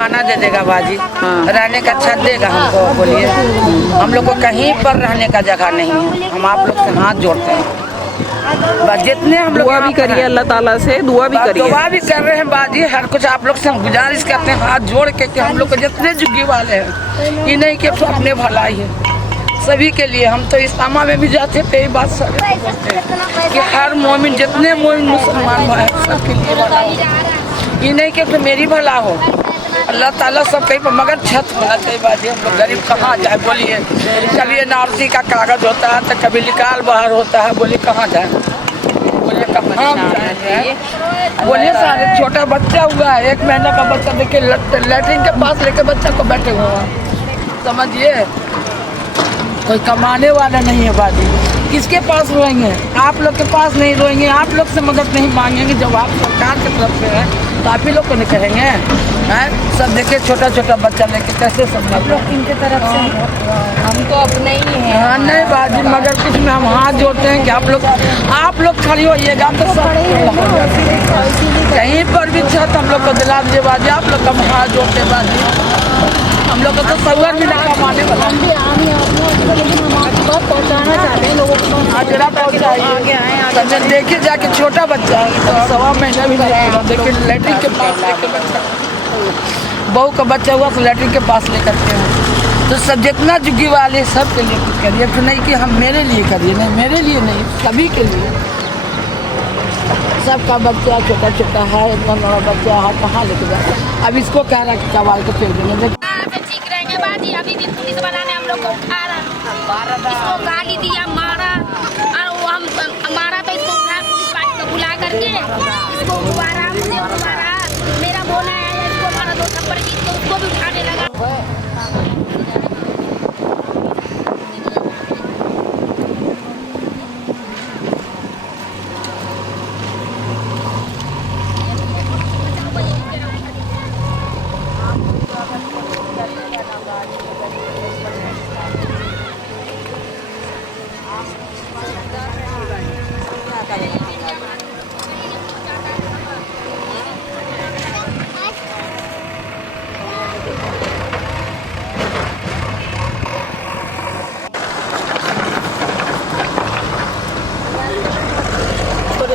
खाना दे देगा बाजी, रहने का छत देगा हमको। बोलिए, हम लोग को कहीं पर रहने का जगह नहीं है। हम आप लोग से हाथ जोड़ते हैं, बस जितने हम लोग दुआ भी करिए, अल्लाह ताला से दुआ भी करिए। दुआ भी कर रहे हैं बाजी, हर कुछ आप लोग से हम गुजारिश करते हैं हाथ जोड़ के कि हम लोग को जितने झुग्गी वाले हैं, ये नहीं कि अपने भलाई है, सभी के लिए। हम तो इस्लामा में भी जाते थे, बात सब कि हर मोमिन, जितने मोमिन मुसलमान भाई सबके लिए भला, ये नहीं कि मेरी भला हो। अल्लाह ताला सब कहीं पर, मगर छत होना चाहिए बाजी। हम लोग गरीब कहाँ जाए बोलिए, कभी एनआरसी का कागज होता है तो कभी निकाल बाहर होता है, बोलिए कहाँ जाए, बोलिए कहाँ जाए। बोलिए सारे छोटा बच्चा हुआ है, 1 महीना का बच्चा, देखिए लैट्रिन के पास लेके बच्चा को बैठे हुए हैं, समझिए। कोई कमाने वाला नहीं है बाजी, किसके पास रोएंगे? आप लोग के पास नहीं रोएंगे, आप लोग से मदद नहीं मांगेंगे। जब आप सरकार की तरफ से है तो आप ही लोग को नहीं कहेंगे हैं? सब देखिए छोटा छोटा बच्चा लेके कैसे सब लोग इनके तरफ से, हम तो अपने ही हैं। हाँ नहीं बाजी, मगर कुछ में हम हाथ जोड़ते हैं कि आप लोग खड़ी होइएगा तो सब कहीं पर भी छत हम लोग को दिला दीजिए बाजी। आप लोग हम हाथ जोड़ते बाजी, हम लोग को तो सवर भी नहीं कमाने वाला। पहुँचाना चाहते हैं लोगों को, देखिए जाके छोटा बच्चा है तो 1.25 महीना भी नहीं आएगा। देखिए लैट्रिन के पास लेके बच्चा, बहू का बच्चा हुआ तो लैट्रिन के पास लेकर के हैं। तो सब जितना झुग्गी वाले सब के लिए कुछ करिए, तो नहीं कि हम मेरे लिए करिए, नहीं मेरे लिए नहीं, सभी के लिए। सबका बच्चा छोटा छोटा है, इतना बड़ा बच्चा है, कहाँ लेके जाता है। अब इसको कह रहा है कि कबाल के फेंक देंगे, ठीक रहेंगे बाजी। अभी भी पुलिस वाला ने हम लोग को उठाया, इसको गाली दिया, मारा, और वो हम मारा तो इसको उठा पुलिस वाले को बुला करके इसको दोबारा मेरा बोला है, इसको मारा 2 थप्पड़ की, तो उसको भी उठाने लगा।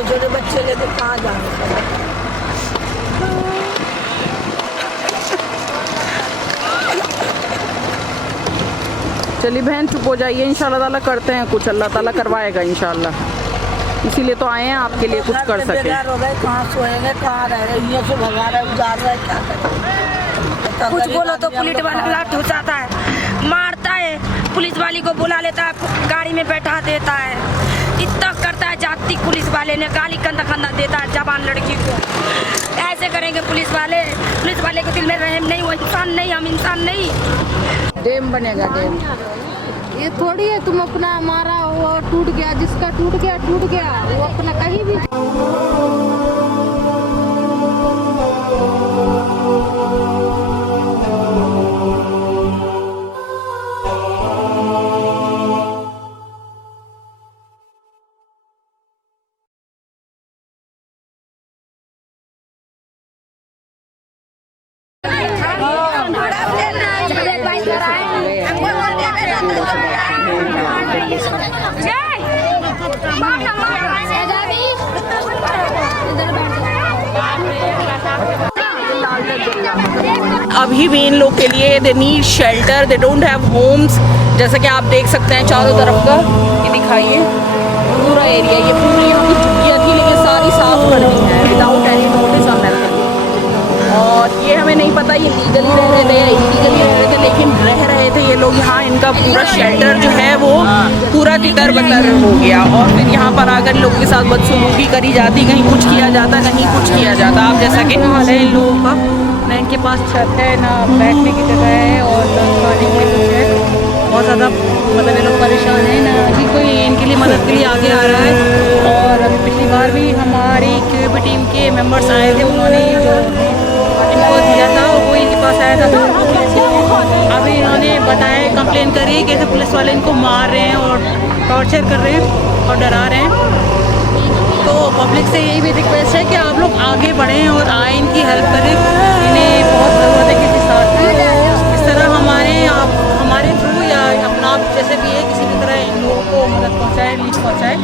छोटे बच्चे लेके कहाँ जाएंगे? चलिए बहन चुप हो जाइए, इंशाल्लाह ताला करते हैं कुछ, अल्लाह ताला करवाएगा इंशाल्लाह। इसीलिए तो आए हैं आपके लिए कुछ कर सके। कहाँ सोएंगे, कहाँ रह रहे, ये से भगा रहे, उजार रहे, क्या करें? कुछ बोलो तो पुलिस वाला ठुसाता है, मारता है, पुलिस वाली को बुला लेता है, गाड़ी में बैठा देता है, इतना करता है। जाती पुलिस वाले ने गाली कंधा देता है जवान लड़की को। ऐसे करेंगे पुलिस वाले को दिल में रहम नहीं, वो इंसान नहीं, हम इंसान नहीं। डैम बनेगा, डैम ये थोड़ी है तुम अपना मारा वो टूट गया, जिसका टूट गया वो अपना कहीं भी। अभी भी इन लोग के लिए they need shelter, they don't have homes. जैसा कि आप देख सकते हैं चारों तरफ का, ये दिखाइए पूरा एरिया, ये पूरी यहाँ की झुग्गियाँ थी लेकिन सारी साफ कर दी हैं without any notice on anything. और ये हमें नहीं पता ये लीगली रह रहे थे या इलीगली रह रहे थे, लेकिन रह रहे थे ये लोग यहाँ। इनका पूरा शेल्टर जो है वो पूरा तितर बतर हो गया, और फिर यहाँ पर आकर लोगों के साथ बदसलूकी करी जाती, कहीं कुछ किया जाता, कहीं कुछ किया जाता। आप जैसा कि हाल है इन लोगों का, ना इनके पास छत है, ना बैठने की जगह है, और ना खाने के लिए कुछ है। बहुत ज़्यादा मतलब ये लोग परेशान हैं, ना कि कोई इनके लिए मदद के लिए आगे आ रहा है। और अभी पिछली बार भी हमारी क्यूबी टीम के मेंबर्स आए थे, उन्होंने जो दिया था वो कंप्लेन कर रही है कैसे पुलिस वाले इनको मार रहे हैं और टॉर्चर कर रहे हैं और डरा रहे हैं। तो पब्लिक से यही भी रिक्वेस्ट है कि आप लोग आगे बढ़ें और आए इनकी हेल्प करें, इन्हें बहुत ज़रूरत है किसी साथ की। इस तरह हमारे थ्रू या अपना आप जैसे भी है किसी भी तरह इन लोगों को मदद पहुँचाए, रीच पहुँचाए।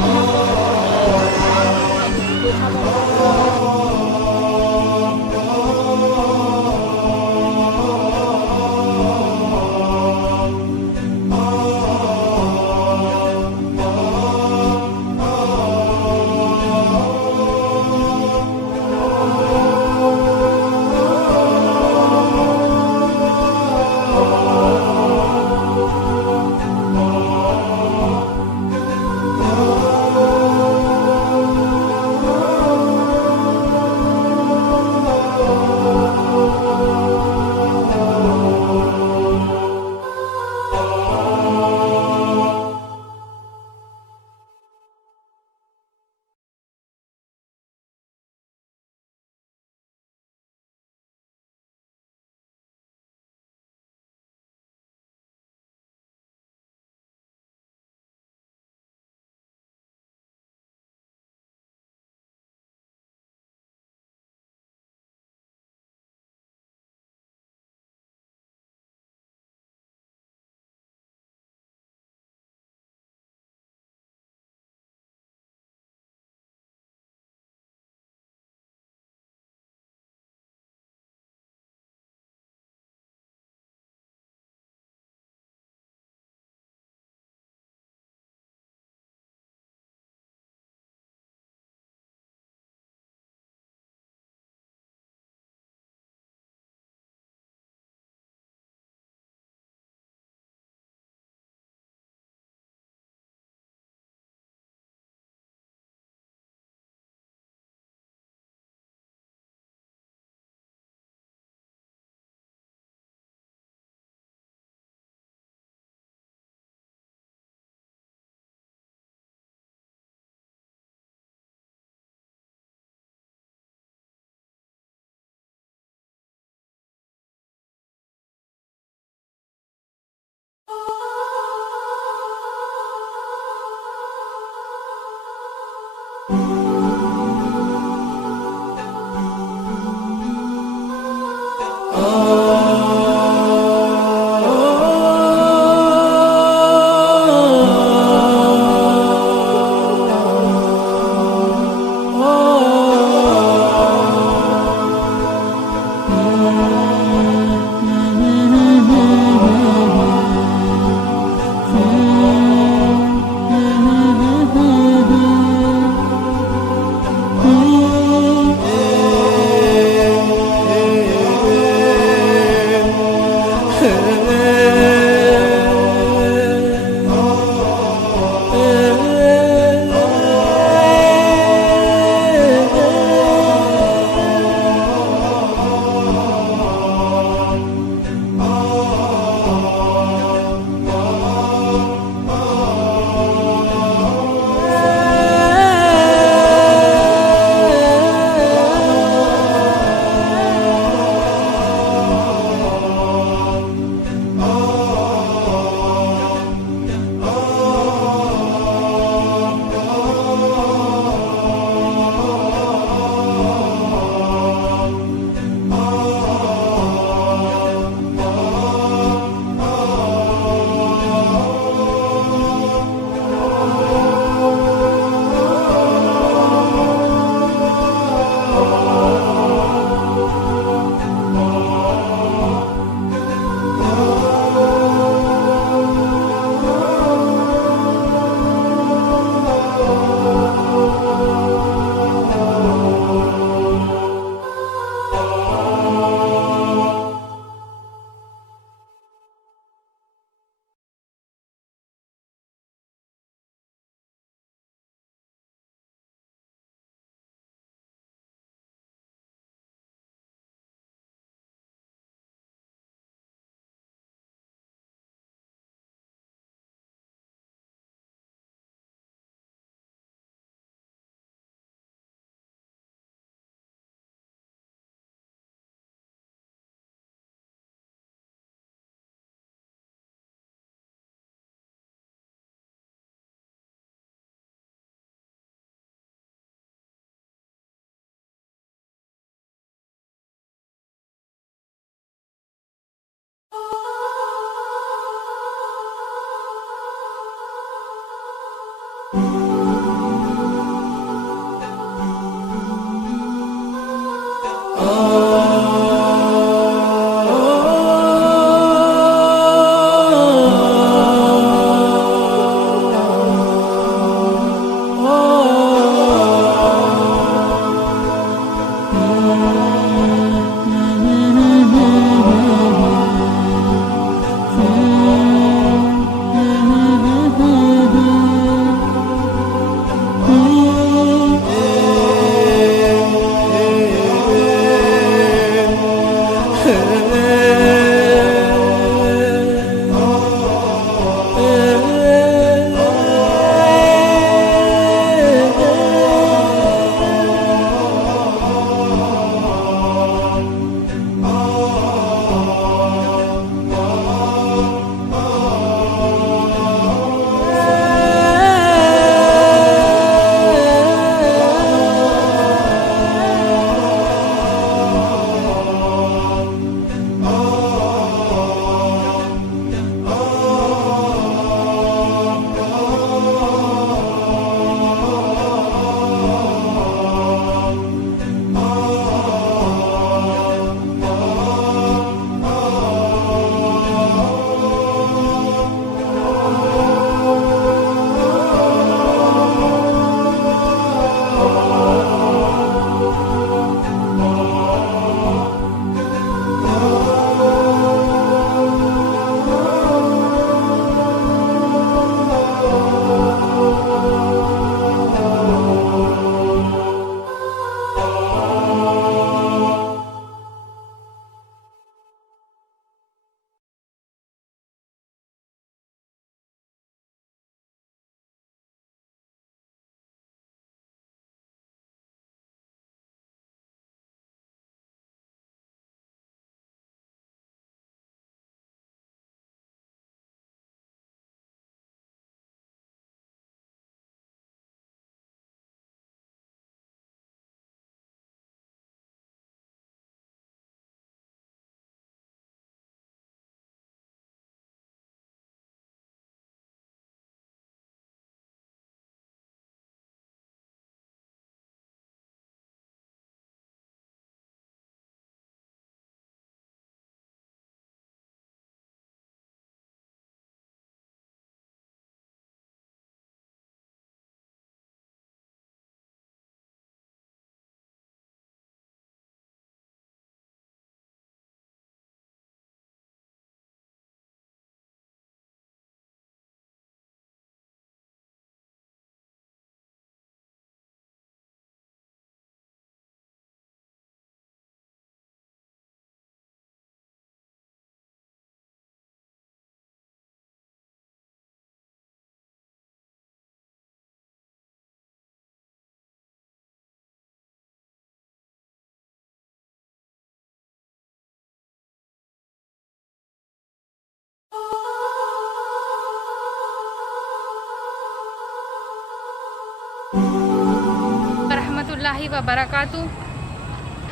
रहमतुल्लाहि व बरकातहू।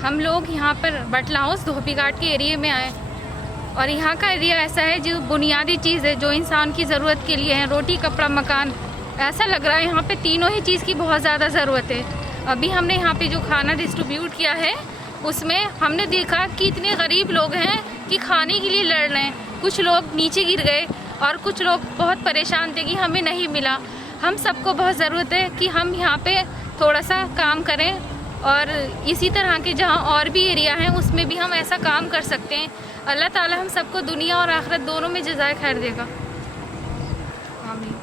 हम लोग यहाँ पर बटला हाउस धोबी घाट के एरिया में आए और यहाँ का एरिया ऐसा है जो बुनियादी चीज़ है जो इंसान की ज़रूरत के लिए है, रोटी कपड़ा मकान। ऐसा लग रहा है यहाँ पे तीनों ही चीज़ की बहुत ज़्यादा ज़रूरत है। अभी हमने यहाँ पे जो खाना डिस्ट्रीब्यूट किया है उसमें हमने देखा कि इतने गरीब लोग हैं कि खाने के लिए लड़ रहे हैं। कुछ लोग नीचे गिर गए और कुछ लोग बहुत परेशान थे कि हमें नहीं मिला। हम सबको बहुत ज़रूरत है कि हम यहाँ पे थोड़ा सा काम करें और इसी तरह के जहाँ और भी एरिया हैं उसमें भी हम ऐसा काम कर सकते हैं। अल्लाह ताला हम सबको दुनिया और आखिरत दोनों में जज़ाए खैर देगा। आमीन।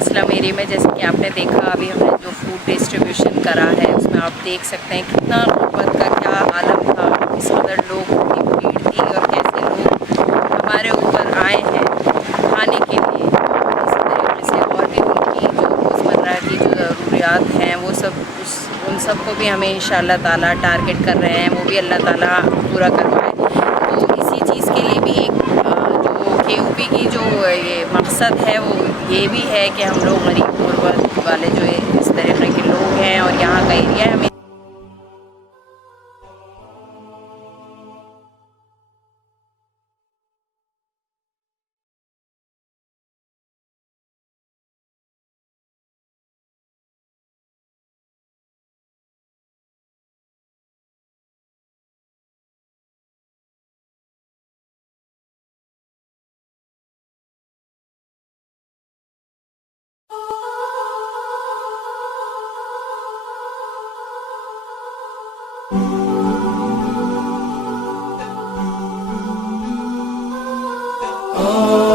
स्लम एरिया में जैसे कि आपने देखा अभी हमने जो फूड डिस्ट्रीब्यूशन करा है उसमें आप देख सकते हैं कितना गुर्बत का क्या आलम था, किस कदर लोग की भीड़ थी और कैसे लोग हमारे ऊपर आए हैं खाने के लिए। इस तरीके से और भी उनकी जो रोज़मर्रा भी हमें इंशाल्लाह ताला टारगेट कर रहे हैं, वो भी अल्लाह ताला पूरा करवाए। तो इसी चीज़ के लिए भी एक जो KUP की जो ये मकसद है वो ये भी है कि हम लोग गरीब गुरबत वाले जो इस तरह के लोग हैं और यहाँ का एरिया हमें Oh